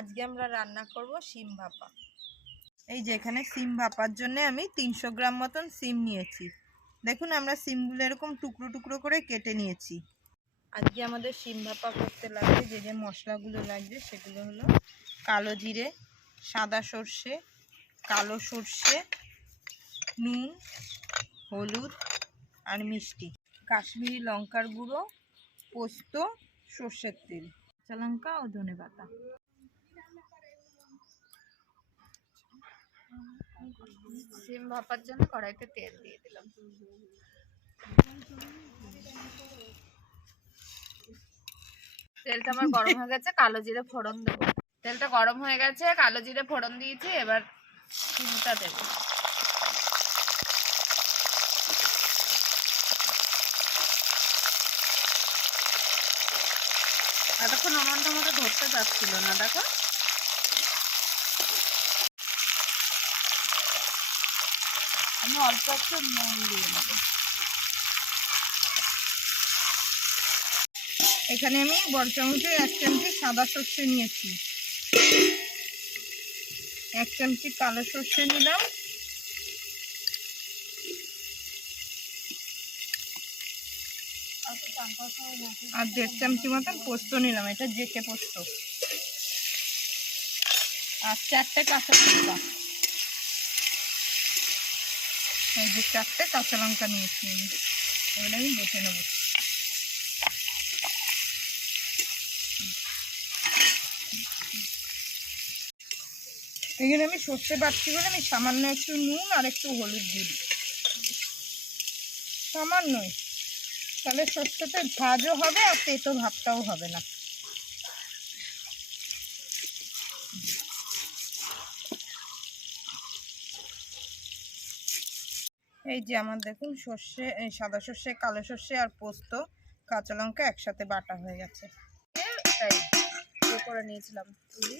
আজকে আমরা রান্না করব সিম ভাপা। এই যে এখানে সিম ভাপার জন্য আমি 300 গ্রাম মতন সিম নিয়েছি। দেখুন আমরা সিমগুলো এরকম টুকরো টুকরো করে কেটে নিয়েছি। আজকে আমাদের সিম ভাপা করতে লাগবে যে যে মশলাগুলো লাগবে সেগুলো হলো কালো জিরে, সাদা সর্ষে, কালো সর্ষে, নুন, হলুদ আর মিষ্টি, কাশ্মীরি লঙ্কার গুঁড়ো, পোস্ত, সর্ষের তেল, কাঁচা লঙ্কা ও ধনেপাতা। সিম ভাপার জন্য কড়াইতে তেল দিয়ে দিলাম। তেলটা আমার গরম হয়ে গেছে, কালো জিরে ফোড়ন দেবো। তেলটা গরম হয়ে গেছে, কালো জিরে ফোড়ন দিয়েছি, এবার সিমটা দেবো। এতক্ষণ অনন্যর মতো ধরতে যাচ্ছিল না, দেখো। আমি অল্প একটু নুন দিয়ে নেব। এখানে আমি বড় চামচে 1 চামচি সাদা সর্ষে নিয়েছি, 1 চামচি কালো সর্ষে নিলাম, আর 1.5 চামচি মতন পোস্ত নিলাম, এটা জেকে পোস্ত, আর 4টে কাঁচা লঙ্কা। এই যে 4টে কাঁচা লঙ্কা নিয়েছি আমি, এগুলো আমি বেটে নেব। এখানে আমি সর্ষে বাটছি বলে আমি সামান্য একটু নুন আর একটু হলুদ দিই, সামান্যই, তাহলে সর্ষেতে ঝাঁঝও হবে আর তেতো ভাবটাও হবে না। এই যে আমার দেখুন সর্ষে, সাদা সর্ষে, কালো সর্ষে আর পোস্ত, কাঁচা লঙ্কা একসাথে বাটা হয়ে গেছে। তাই করে নিয়েছিলাম তুলি।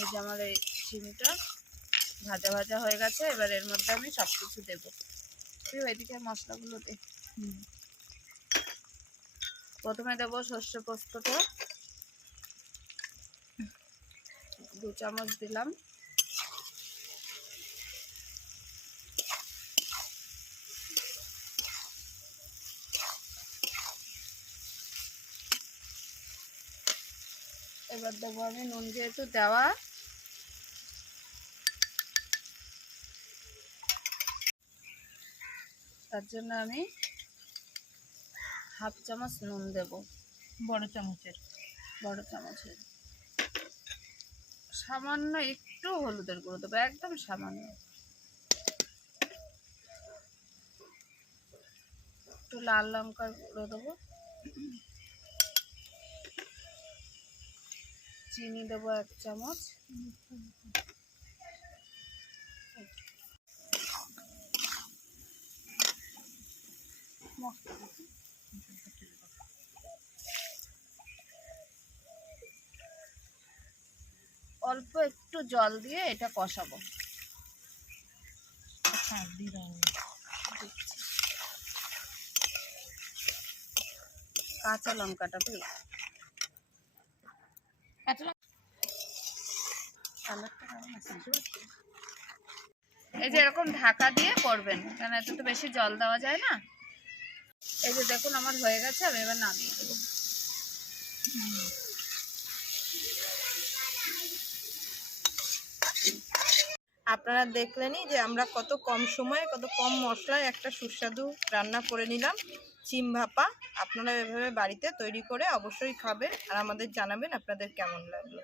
এই যে আমার এই চিনিটা ভাজা ভাজা হয়ে গেছে, এবার এর মধ্যে আমি সব কিছু দেবো। তুই ওইদিকে মশলাগুলো দে। প্রথমে দেবো সর্ষে পোস্তটা, 2 চামচ দিলাম। এবার দেবো আমি নুন, যেহেতু দেওয়া, তার জন্য আমি 1/2 চামচ নুন দেব, বড় চামচের। সামান্য একটু হলুদের গুঁড়ো দেবো, একদম সামান্য। একটু লাল লঙ্কার গুঁড়ো দেবো, চিনি দেবো 1 চামচ, অল্প একটু জল দিয়ে এটা কষাবো। কাঁচা লঙ্কাটা তো এই যে এরকম ঢাকা দিয়ে করবেন, কারণ এত তো বেশি জল দেওয়া যায় না। এই যে দেখুন আমার হয়ে গেছে, আমি এবার নামিয়ে দেবো। আপনারা দেখলেনই যে আমরা কত কম সময়ে কত কম মশলায় একটা সুস্বাদু রান্না করে নিলাম, সিম ভাপা। আপনারা এভাবে বাড়িতে তৈরি করে অবশ্যই খাবেন আর আমাদের জানাবেন আপনাদের কেমন লাগলো।